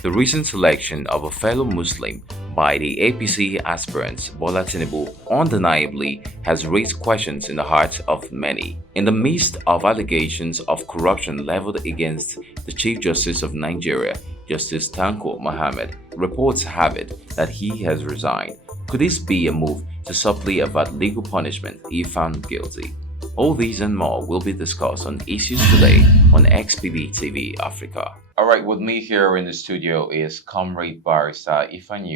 The recent selection of a fellow Muslim by the APC aspirant Bola Tinubu undeniably has raised questions in the hearts of many. In the midst of allegations of corruption leveled against the Chief Justice of Nigeria, Justice Tanko Mohammed, reports have it that he has resigned. Could this be a move to subtly avert legal punishment if found guilty? All these and more will be discussed on Issues Today on XPB TV Africa. All right, with me here in the studio is Comrade Barrister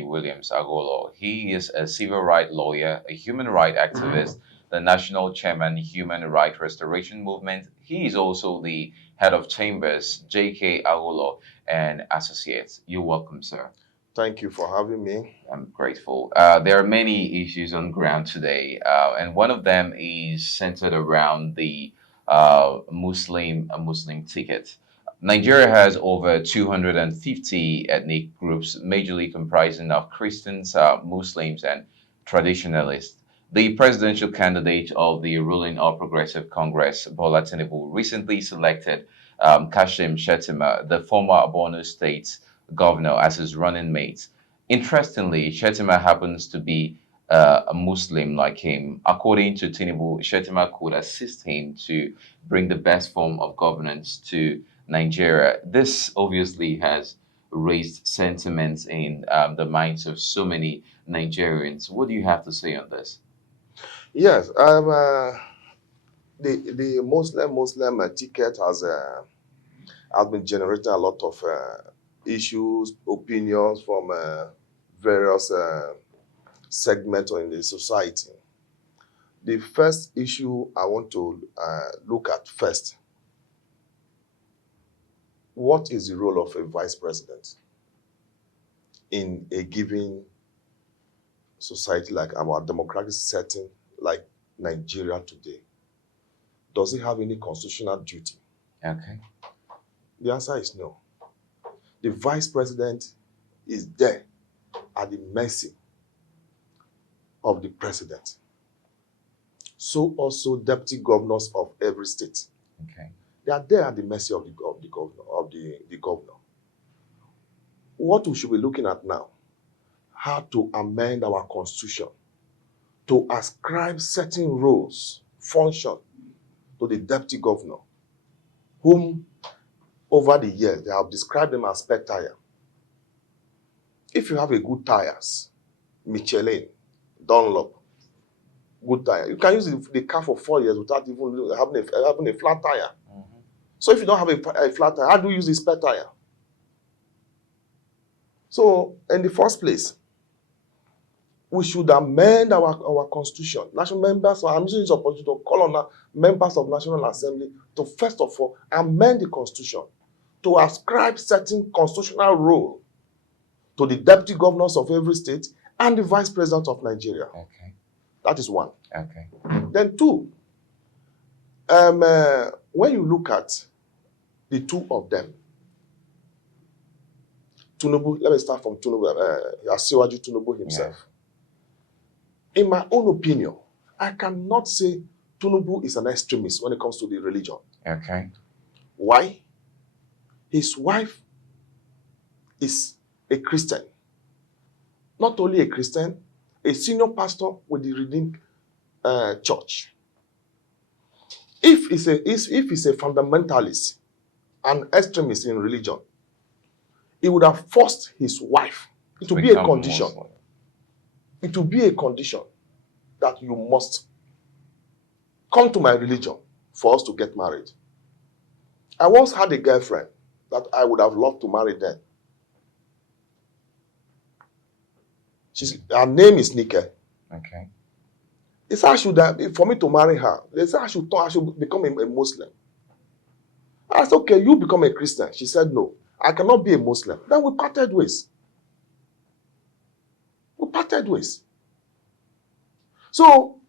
Williams Agholor. He is a civil rights lawyer, a human rights activist, the national chairman, Human Rights Restoration Movement. He is also the head of chambers, J.K. Agholor and Associates. You're welcome, sir. Thank you for having me. I'm grateful. There are many issues on ground today, and one of them is centered around the Muslim ticket. Nigeria has over 250 ethnic groups, majorly comprising of Christians, Muslims, and traditionalists. The presidential candidate of the ruling All Progressive Congress, Bola Tinubu, recently selected Kashim Shettima, the former Borno State governor, as his running mate. Interestingly, Shettima happens to be a Muslim like him. According to Tinubu, Shettima could assist him to bring the best form of governance to Nigeria. This obviously has raised sentiments in the minds of so many Nigerians. What do you have to say on this? Yes, the Muslim ticket has been generating a lot of issues, opinions from various segments in the society. The first issue I want to look at first: what is the role of a vice president in a given society like our democratic setting, like Nigeria today? Does it have any constitutional duty? Okay. The answer is no. The vice president is there at the mercy of the president. So also deputy governors of every state. Okay. They are there at the mercy of the governor. What we should be looking at now, how to amend our constitution to ascribe certain roles, function to the deputy governor, whom over the years they have described them as spare tire. If you have a good tires, Michelin, Dunlop, good tire, you can use the car for 4 years without even having a flat tire. So if you don't have a flat tire, how do you use a spare tire? So in the first place, we should amend our constitution. National members, I'm using this opportunity to call on members of National Assembly to first of all amend the constitution to ascribe certain constitutional role to the deputy governors of every state and the vice president of Nigeria. Okay. That is one. Okay. Then two, when you look at the two of them, Tinubu, let me start from Tinubu, Asiwaju Tinubu himself. Yeah. In my own opinion, I cannot say Tinubu is an extremist when it comes to the religion. Okay. Why? His wife is a Christian. Not only a Christian, a senior pastor with the Redeemed Church. If he's a fundamentalist, an extremist in religion, he would have forced his wife. It will be a condition. It will be a condition that you must come to my religion for us to get married. I once had a girlfriend that I would have loved to marry then. Her name is Nike. Okay. They said for me to marry her, they said I should become a Muslim. I said, okay, you become a Christian. She said, no, I cannot be a Muslim. Then we parted ways. So,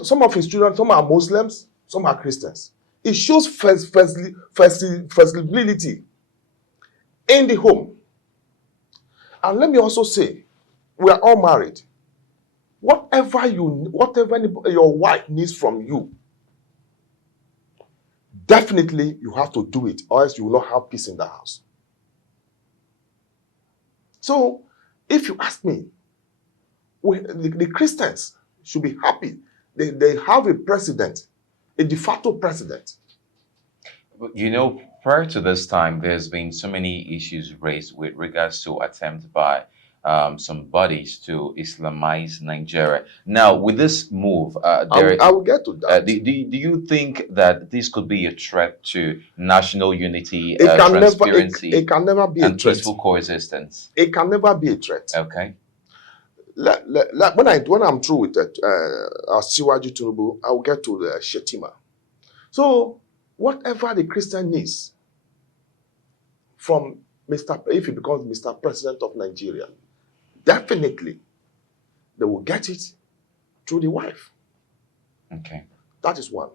some of his children, some are Muslims, some are Christians. It shows flexibility in the home. And let me also say, we are all married. Whatever your wife needs from you, definitely you have to do it, or else you will not have peace in the house. So, if you ask me, the Christians should be happy. They have a president, a de facto president. You know, prior to this time, there's been so many issues raised with regards to attempts by some bodies to Islamize Nigeria. Now, with this move, I will get to that. do you think that this could be a threat to national unity, It can never be a and threat. peaceful coexistence? It can never be a threat. Okay. When I'm through with that, Siwaju Tinubu, I will get to the Shetima. So, whatever the Christian needs from if he becomes Mr. President of Nigeria, definitely they will get it through the wife. Okay. That is one.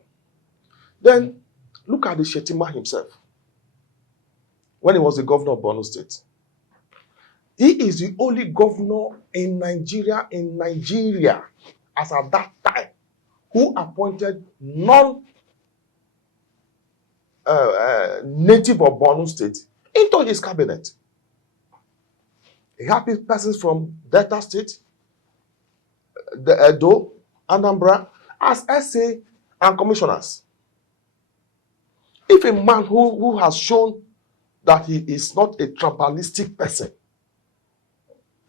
Then look at the Shetima himself. When he was the governor of Borno State, he is the only governor in Nigeria as at that time who appointed non-native of Borno State into his cabinet. He had persons from Delta State, the Edo, Anambra, as SA and commissioners. If a man who has shown that he is not a tribalistic person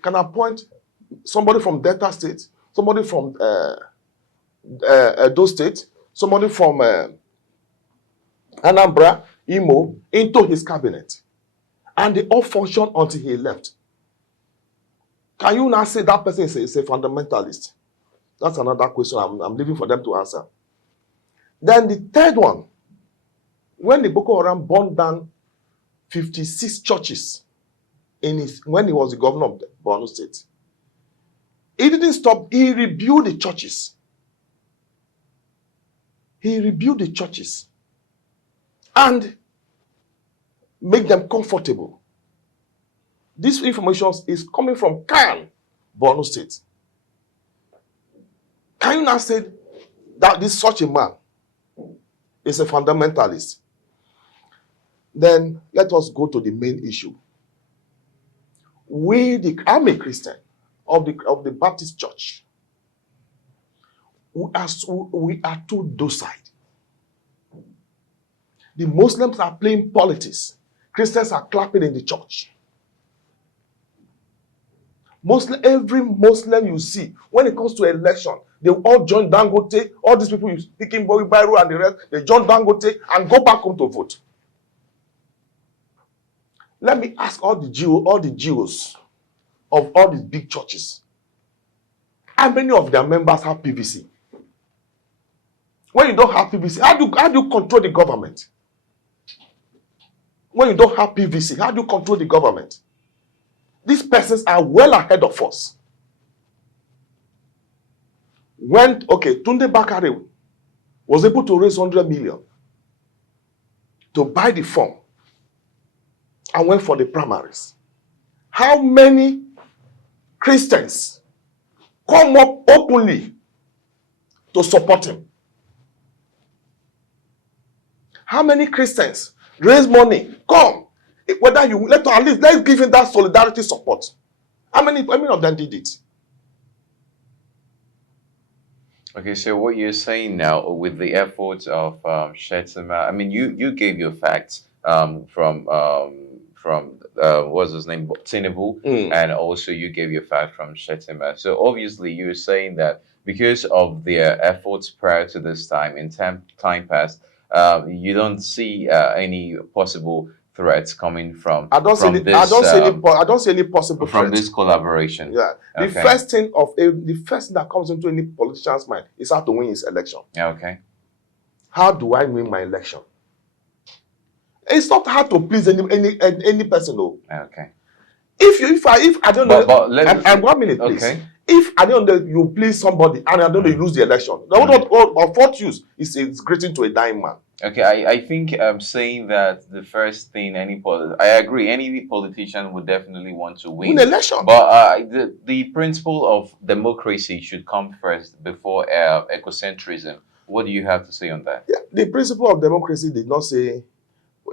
can appoint somebody from Delta State, somebody from Edo State, somebody from Anambra, Imo, into his cabinet, and they all function until he left. Can you now say that person is a fundamentalist? That's another question I'm leaving for them to answer. Then the third one, when the Boko Haram burned down 56 churches when he was the governor of Borno State, he didn't stop. He rebuilt the churches. He rebuilt the churches and make them comfortable. This information is coming from Kan, Borno State. Can you now say that this such a man is a fundamentalist? Then let us go to the main issue. I'm a Christian of the Baptist Church. We are too docile. The Muslims are playing politics. Christians are clapping in the church. Every Muslim you see, when it comes to election, they all join Dangote. All these people you picking Boy Biro and the rest, they join Dangote and go back home to vote. Let me ask all the Jews of all these big churches, how many of their members have PVC? When you don't have PVC, how do you control the government? When you don't have PVC, how do you control the government? These persons are well ahead of us. Tunde Bakare was able to raise 100 million to buy the form and went for the primaries. How many Christians come up openly to support him? How many Christians raise money? Come. Whether you let's give him that solidarity support. How many of them did it? Okay, so what you're saying now with the efforts of Shettima, I mean, you gave your facts from what's his name, Tinubu, and also you gave your fact from Shettima. So obviously you're saying that because of their efforts prior to this time, in time past, you don't see any possible threats coming from I don't see any possible from threat. this collaboration. Yeah. The Okay. first thing that comes into any politician's mind is how to win his election. Okay. How do I win my election? It's not hard to please any person, though. Okay. If I don't know, but 1 minute, please. Okay. If I don't know you please somebody and I don't know you lose the election, of what use is it's greeting to a dying man? Okay, I think I'm saying that the first thing I agree, any politician would definitely want to win election. But the principle of democracy should come first before ecocentrism. What do you have to say on that? Yeah, the principle of democracy did not say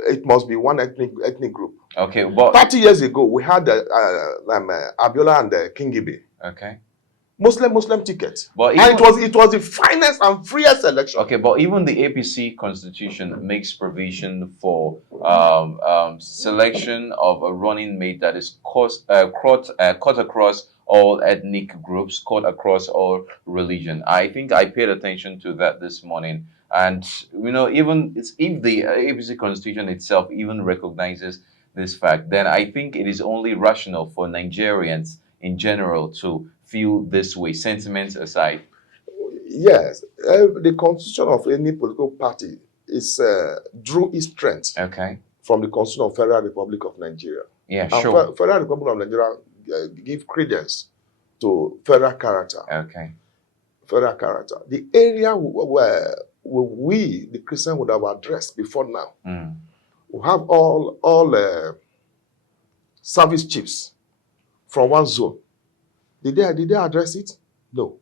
It must be one ethnic group. Okay, but 30 years ago, we had Abiola and Kingibe. okay. Muslim ticket. But And even it was the finest and freest election. okay, but even the APC constitution makes provision for selection of a running mate that is cut across all ethnic groups, cut across all religion. I think I paid attention to that this morning, and even if the APC constitution itself even recognizes this fact, then I think it is only rational for Nigerians in general to feel this way, sentiments aside. Yes, the constitution of any political party is drew its strength Okay. from the constitution of Federal Republic of Nigeria. Yeah, And sure. Federal Republic of Nigeria give credence to federal character. Okay. Federal character. The area where we, the Christian, would have addressed before now, we have all service chiefs from one zone. Did they address it? No.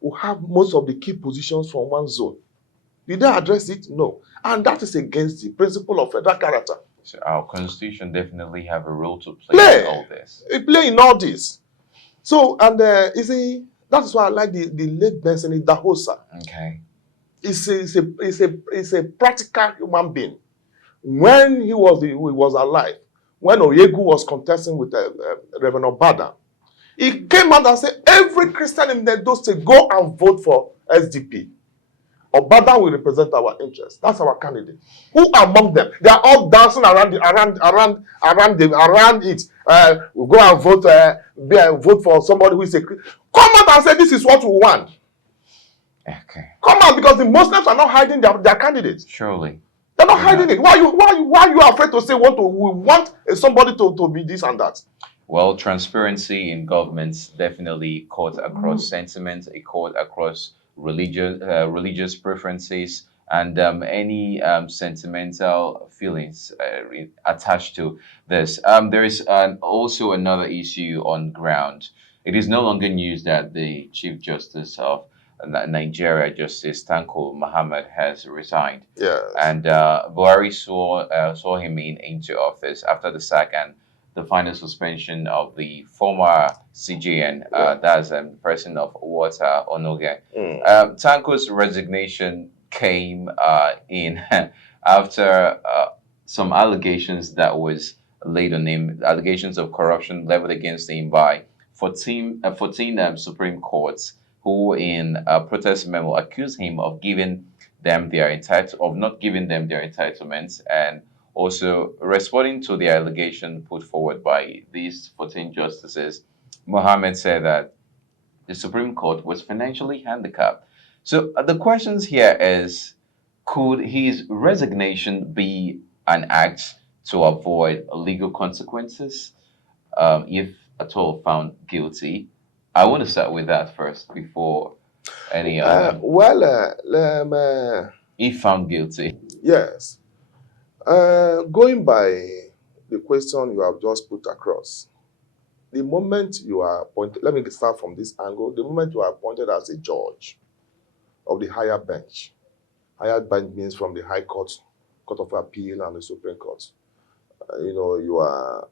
We have most of the key positions from one zone. Did they address it? No. And that is against the principle of federal character. So our constitution definitely have a role to play in all this. It play in all this. So, and you see, that is why I like the late Benson Dahosa. Okay. He's a practical human being. When he was alive, when Oyegu was contesting with Reverend Obada, he came out and said, every Christian in the State go and vote for SDP. Obada will represent our interests. That's our candidate. Who among them? They are all dancing around it. We go and vote for somebody who is a Christian. Come out and say this is what we want. Okay. Come out, because the Muslims are not hiding their candidates. Surely. They're not hiding it. Why are you afraid to say we want somebody to be this and that? Well, transparency in governments definitely cut across sentiments, it cut across religious preferences, and any sentimental feelings attached to this. There is also another issue on ground. It is no longer news that the Chief Justice of Nigeria, Justice Tanko Muhammad, has resigned. Yes. And Buhari saw him into office after the sack and the final suspension of the former CJN, that's the person of Water Onoge. Tanko's resignation came in after some allegations that was laid on him, allegations of corruption leveled against him by 14 Supreme Courts, who in a protest memo accused him of not giving them their entitlements, and also responding to the allegation put forward by these 14 justices. Mohammed said that the Supreme Court was financially handicapped. So the questions here is, could his resignation be an act to avoid legal consequences if at all found guilty? I want to start with that first before any if found guilty. Yes. Going by the question you have just put across, the moment you are appointed, let me start from this angle, the moment you are appointed as a judge of the higher bench means from the High Court, Court of Appeal, and the Supreme Court, you are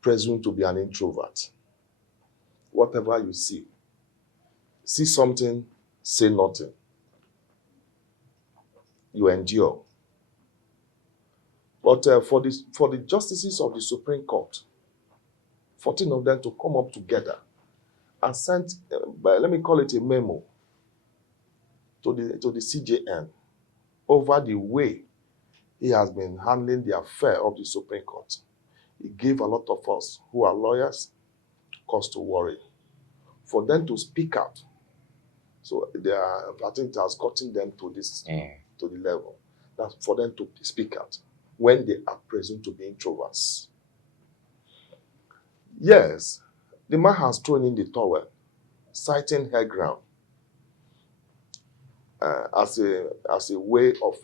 presumed to be an introvert. Whatever you see something, say nothing. You endure. But for the justices of the Supreme Court, 14 of them to come up together and send, let me call it a memo, to the CJN over the way he has been handling the affair of the Supreme Court. It gave a lot of us who are lawyers cause to worry. For them to speak out, so I think it has gotten them to to the level that for them to speak out when they are presumed to be introverts. Yes, the man has thrown in the towel, citing high ground as a way of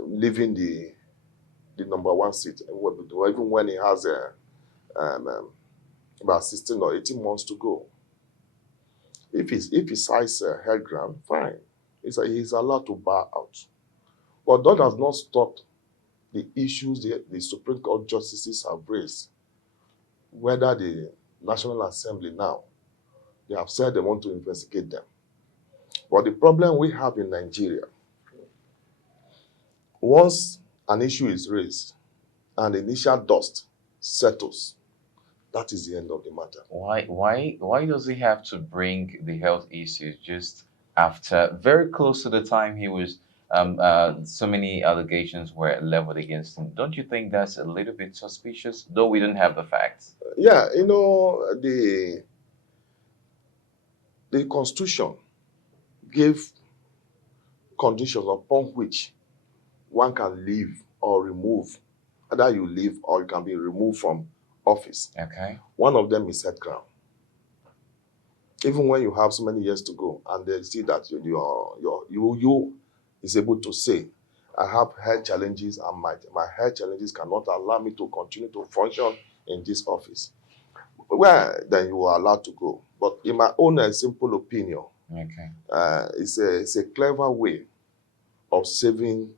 leaving the number one seat, even when he has about 16 or 18 months to go. If he cites high ground, fine. He's allowed to bow out. But that has not stopped the issues the Supreme Court justices have raised, whether the National Assembly now, they have said they want to investigate them. But the problem we have in Nigeria, once an issue is raised and the initial dust settles, that is the end of the matter. Why does he have to bring the health issues just after very close to the time he was so many allegations were leveled against him? Don't you think that's a little bit suspicious? Though we don't have the facts. Yeah, the Constitution gave conditions upon which one can leave or remove. Either you leave or you can be removed from office. Okay. One of them is health ground. Even when you have so many years to go and they see that you is able to say, I have health challenges and my health challenges cannot allow me to continue to function in this office. Well, then you are allowed to go. But in my own simple opinion, Okay. It's a clever way of saving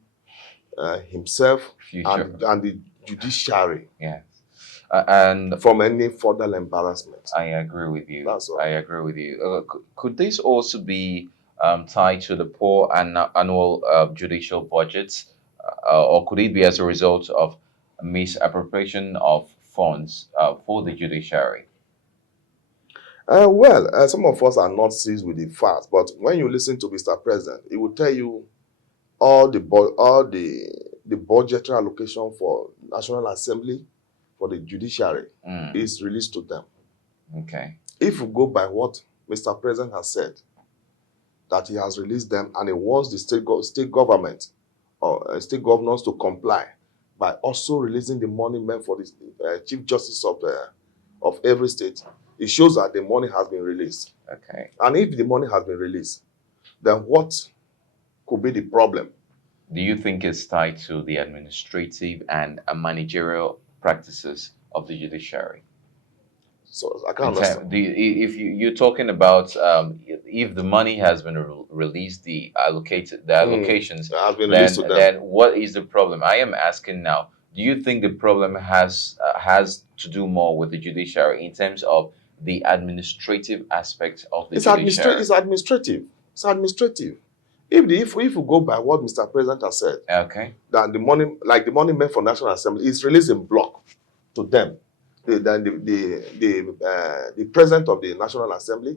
himself Future. and the judiciary Yeah. And from any further embarrassment. I agree with you. That's all. I agree with you. Could this also be tied to the poor annual judicial budgets, or could it be as a result of misappropriation of funds for the judiciary? Some of us are not seized with the facts, but when you listen to Mr. President, he will tell you all the budgetary allocation for National Assembly, for the judiciary, is released to them. Okay. If you go by what Mr. President has said, that he has released them and he wants the state government or state governors to comply by also releasing the money meant for the Chief Justice of every state, it shows that the money has been released. Okay. And if the money has been released, then what could be the problem? Do you think it's tied to the administrative and managerial practices of the judiciary? So I can't understand. If you're talking about if the money has been released, the allocations, Has been released to them. then what is the problem? I am asking now. Do you think the problem has to do more with the judiciary in terms of the administrative aspect of the judiciary? It's administrative. It's administrative. If we go by what Mr. President has said, Okay. that the money meant for National Assembly is released in block to them. Then the president of the National Assembly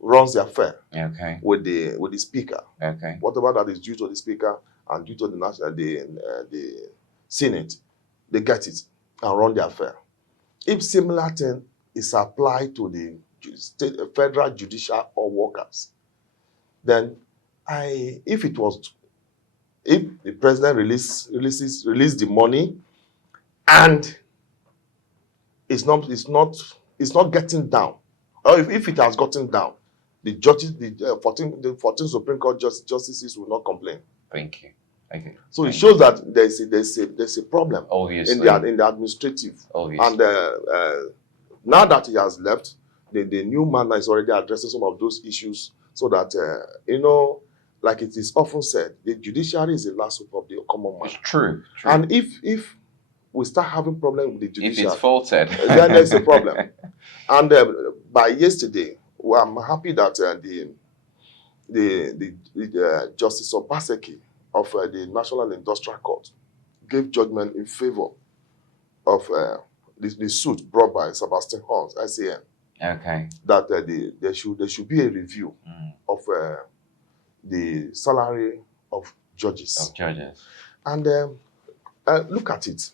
runs the affair Okay. with the speaker. Okay. Whatever that is due to the speaker and due to the Senate, they get it and run the affair. If similar thing is applied to the federal judicial or workers, then if the president release the money and it's not getting down, or if it has gotten down, the judges, the 14 Supreme Court justices will not complain. Thank you. Okay. So it shows that there's a problem Obviously. in the administrative. Obviously. And now that he has left, the new man is already addressing some of those issues, so that like it is often said, the judiciary is the last hope of the common man. It's true. And if we start having problem with the judiciary, If it's faulted, then there's a problem. And by yesterday, I'm happy that the Justice Obaseki of the National Industrial Court gave judgment in favor of the suit brought by Sebastian Hans, SAN, okay. that there should be a review of the salary of judges. Of judges. And look at it.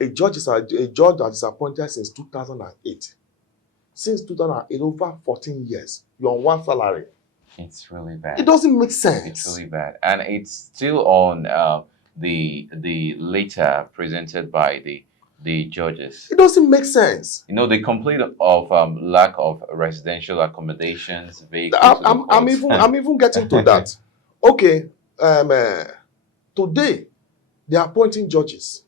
A judge that is appointed since 2008. Since 2008, over 14 years, you're on one salary. It's really bad. It doesn't make sense. It's really bad, and it's still on the letter presented by the judges. It doesn't make sense. They complain of lack of residential accommodations, vehicles. I'm even getting to that. Okay, today they are appointing judges.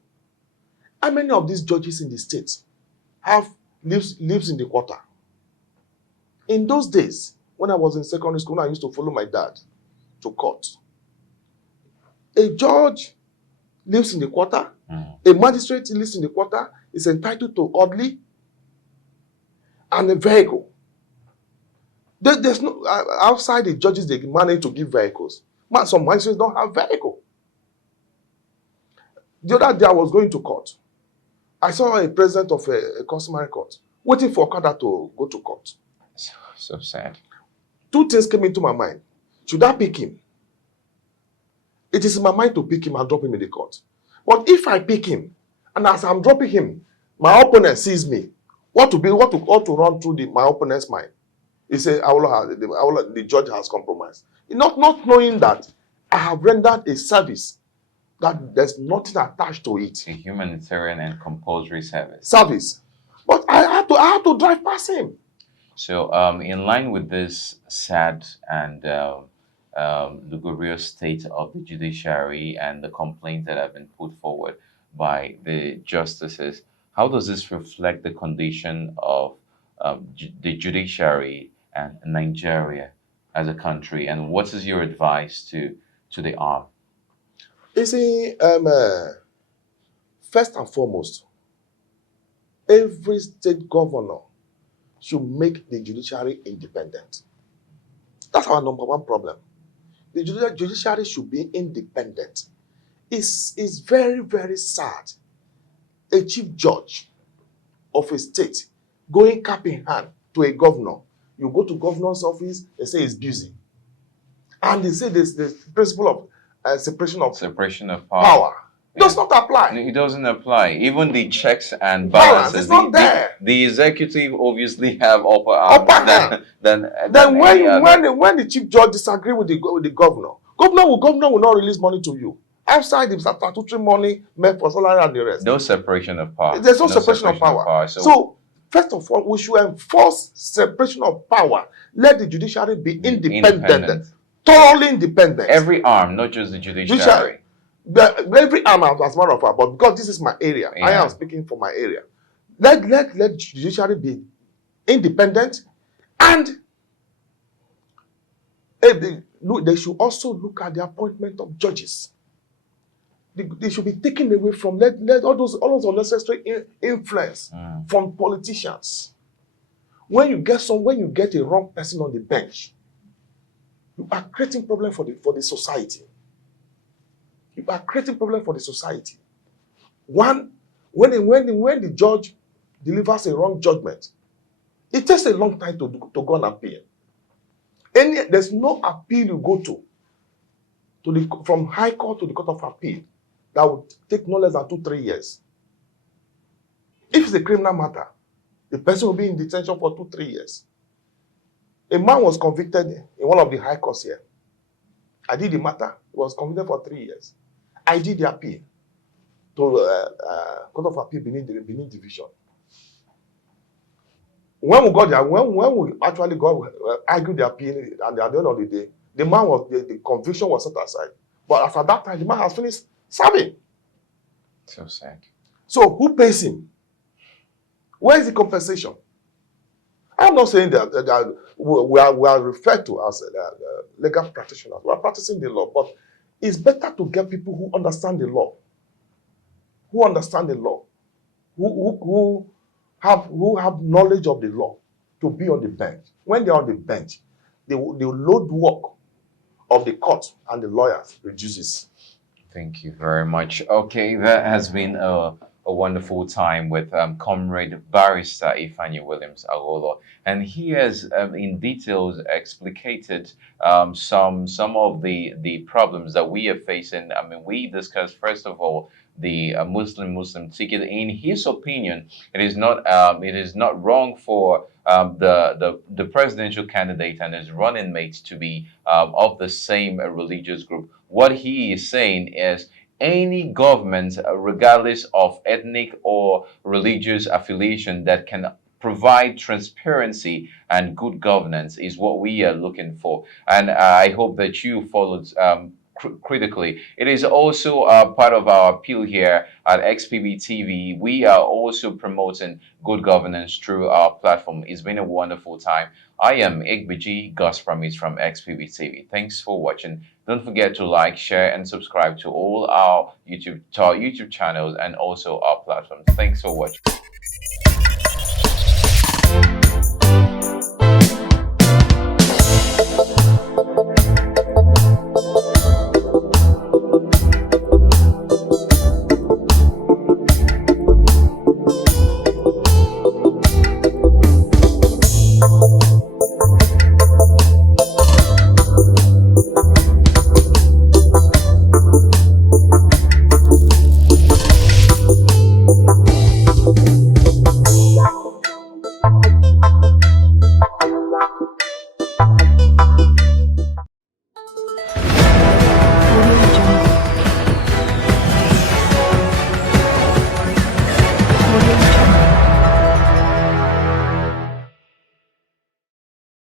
How many of these judges in the state lives in the quarter? In those days, when I was in secondary school, I used to follow my dad to court. A judge lives in the quarter. Mm. A magistrate lives in the quarter, is entitled to orderly and a vehicle. There's no outside the judges, they manage to give vehicles. Some magistrates don't have vehicle. The other day I was going to court. I saw a president of a customary court waiting for Okada to go to court. So sad. Two things came into my mind. Should I pick him? It is in my mind to pick him and drop him in the court. But if I pick him, and as I'm dropping him, my opponent sees me, what to run through my opponent's mind? He said, the judge has compromised. Not knowing that I have rendered a service that there's nothing attached to it. A humanitarian and compulsory service. But I had to drive past him. So, in line with this sad and lugubrious state of the judiciary and the complaints that have been put forward by the justices, how does this reflect the condition of the judiciary and Nigeria as a country? And what is your advice to the arm? You see, first and foremost, every state governor should make the judiciary independent. That's our number one problem. The judiciary should be independent. It's very, very sad. A chief judge of a state going cap in hand to a governor. You go to governor's office, they say he's busy. And they say there's the principle of separation of power. Does not apply. It doesn't apply. Even the checks and Balance balances. is not there. The executive obviously have upper hand. than when the chief judge disagree with the governor will not release money to you. Outside the statutory money meant for salary and the rest. No separation of power. There's no separation of power. So first of all, we should enforce separation of power. Let the judiciary be independent. Thoroughly independent. Every arm, not just the judiciary. Every arm, as a matter of fact, but because this is my area, I am speaking for my area. Let judiciary be independent, and they should also look at the appointment of judges. They should be taken away from let all those unnecessary influence from politicians. When you get a wrong person on the bench, you are creating problem for the society. You are creating problem for the society. When the judge delivers a wrong judgment, it takes a long time to go and appeal. There's no appeal you go from High Court to the Court of Appeal that would take no less than 2-3 years. If it's a criminal matter, the person will be in detention for 2-3 years. A man was convicted in one of the high courts here. I did the matter. He was convicted for 3 years. I did the appeal to Court of Appeal Benin Division. When we got there, when we actually argued the appeal, and at the end of the day, the conviction was set aside. But after that time, the man has finished serving. So sad. So who pays him? Where is the compensation? I'm not saying that we are referred to as legal practitioners. We are practicing the law, but it's better to get people who understand the law, who have knowledge of the law to be on the bench. When they're on the bench, the load work of the court and the lawyers reduces. Thank you very much. Okay, that has been a wonderful time with Comrade Barrister Williams Agholor, and he has in details explicated some of the problems that we are facing. I mean, we discussed first of all the Muslim ticket. In his opinion, it is not wrong for the presidential candidate and his running mates to be of the same religious group. What he is saying is any government, regardless of ethnic or religious affiliation, that can provide transparency and good governance is what we are looking for. And I hope that you followed critically. It is also part of our appeal here at XPB TV. We are also promoting good governance through our platform. It's been a wonderful time. I am Igbiji Gus Promise from XPB TV. Thanks for watching. Don't forget to like, share, and subscribe to all our YouTube channels and also our platforms. Thanks for watching.